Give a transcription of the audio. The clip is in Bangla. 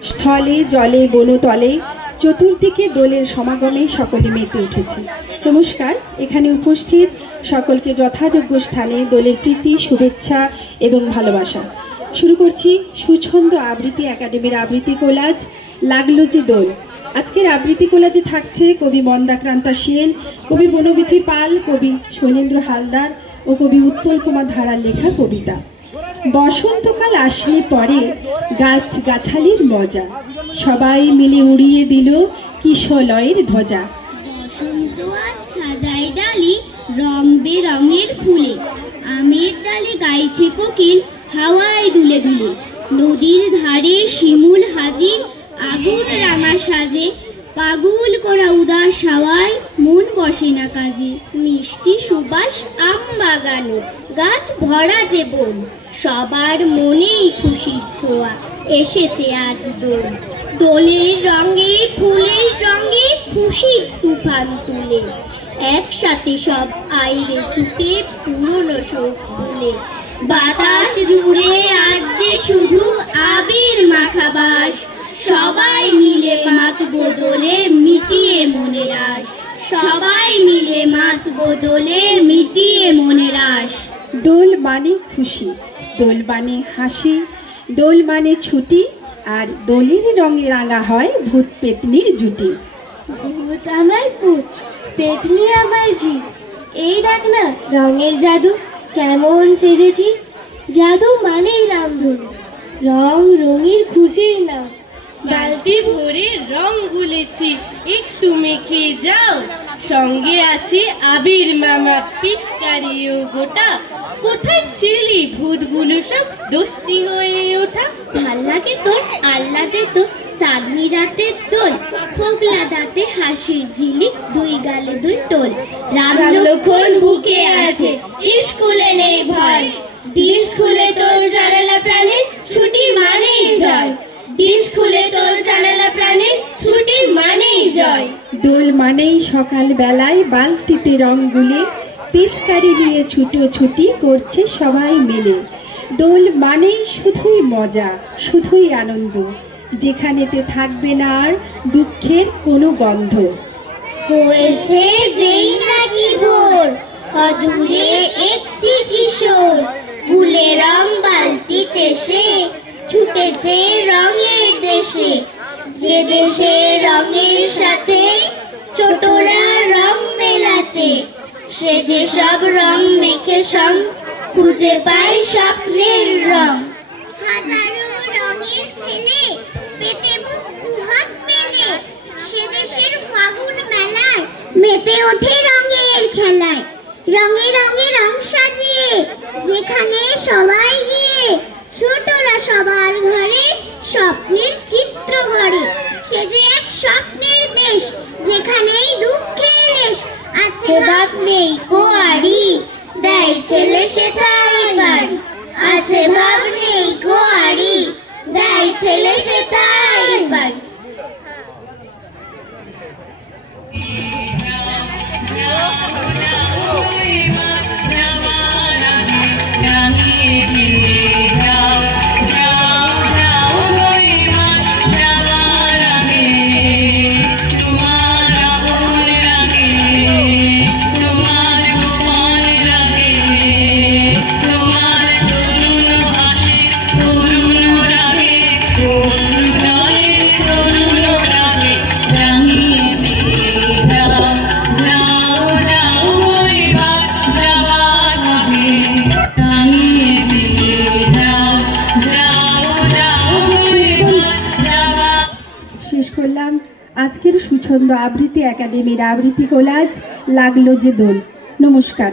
স্থলে জলে বনতলে চতুর্দিকে দোলের সমাগমে সকলে মেতে উঠেছে। নমস্কার, এখানে উপস্থিত সকলকে যথাযোগ্য স্থানে দোলের প্রীতি, শুভেচ্ছা এবং ভালোবাসা। শুরু করছি সুছন্দ আবৃত্তি একাডেমির আবৃত্তি কোলাজ লাগলো যে দোল। আজকের আবৃত্তি কোলাজে থাকছে কবি মন্দাক্রান্তা সেন, কবি বনবিথি পাল, কবি শৈলেন্দ্র হালদার ও কবি উৎপল কুমার ধারার লেখা কবিতা। বসন্তকাল আসলে পরে গাছ গাছালির মজা, সবাই মিলে উড়িয়ে দিল কিশলয়ের ধ্বজা। বসন্ত আজ সাজাই ডালি রং বেরঙের ফুলে, আমের ডালে গাইছে কোকিল হাওয়ায় দুলে দুলে। নদীর ধারে শিমুল হাজির আগুন রাঙা সাজে, পাগুল করা উদাস হাওয়ায় মন বসে না কাজে। মিষ্টি সুবাস আম বাগানো, গাছ ভরা যে বন, সবার মনেই খুশির ছোঁয়া, এসেছে আজ দোল। দোলের রঙে ফুলের রঙে খুশির তুফান তুলে, একসাথে সব আইরে ছুটে পুরনো শোক ভুলে। বাতাস জুড়ে আজ যে শুধু আবির মাখা বাস, সবাই মিলে মাতবো দোলে মিটিয়ে মনের আশ। সবাই মিলে মাতবো দোলে মিটিয়ে মনের আশ। দোল মানে খুশি, দোল মানে হাসি, দোল মানে ছুটি, আর দোলের রঙে রাঙা হয় ভূত পেতনির জুটি। ভূত আমার ভূত, পেতনি আমার জি, এই দেখ না রঙের জাদু কেমন সেজেছি। জাদু মানেই রামধনু, রং রঙের খুশির নাম। বালতি ভরে রং গুলেছি, একটু মেখে যাও, সঙ্গে আছে আবির মামা পিচকারিও গোটা। কোথায় ছিলি ভূতগুলো সব দস্যি হয়ে ওঠা। ভাল লাগে তোর আল্লাদে তো চাঁদনি রাতের দোল, ফোগলা দাঁতে হাসির ঝিলিক, দুই গালে দুই টোল। রাম লক্ষণ বুকে আছে, স্কুলে নেই ভয়, দিস খুলে তোর জানালা প্রাণে ছুটি মানেই জয়। দিস খুলে তোর জানালা প্রাণে ছুটি মানেই জয়। দোল মানেই সকাল বেলায় বালতিতে রং গুলে, পিচকারি নিয়ে ছুটোছুটি করছে সবাই মিলে। দোল মানেই শুধুই মজা, শুধুই আনন্দ, যেখানেতে থাকবে না আর দুঃখের কোনো গন্ধ। হয়েছে যেই নাকি ভোর, অদূরে একটি কিশোর, গুলে রং বালতিতে সে ছুটেছে রঙের দেশে। যে দেশে রঙের সাথে ছোটরা রং মেলাতে, সে যে সব রং মেখে সং খুঁজে পায় স্বপ্নের রং। হাজারো রঙের ছেলে পেটে বুক কুহাত মেলে, সে দেশের ফাগুন মেলায় মেতে ওঠে রঙের খেলায়। রঙে রঙে রং সাজিয়ে যেখানে সবাই গিয়ে, ছোটরা সবার ঘরে স্বপ্নের চিত্র গড়ে। সে যে এক স্বপ্নের দেশ, যেখানেই দুঃখের লেশ আছে ভাব নেই কোয়ারি, দেয় ছেলে সেটাই বাড়ি। আছে ভাব নেই কোয়ারি, দেয় ছেলে সেটাই বাড়ি। শেষ করলাম আজকের সুছন্দ আবৃত্তি একাডেমির আবৃত্তি কোলাজ লাগলো যে দোল। নমস্কার।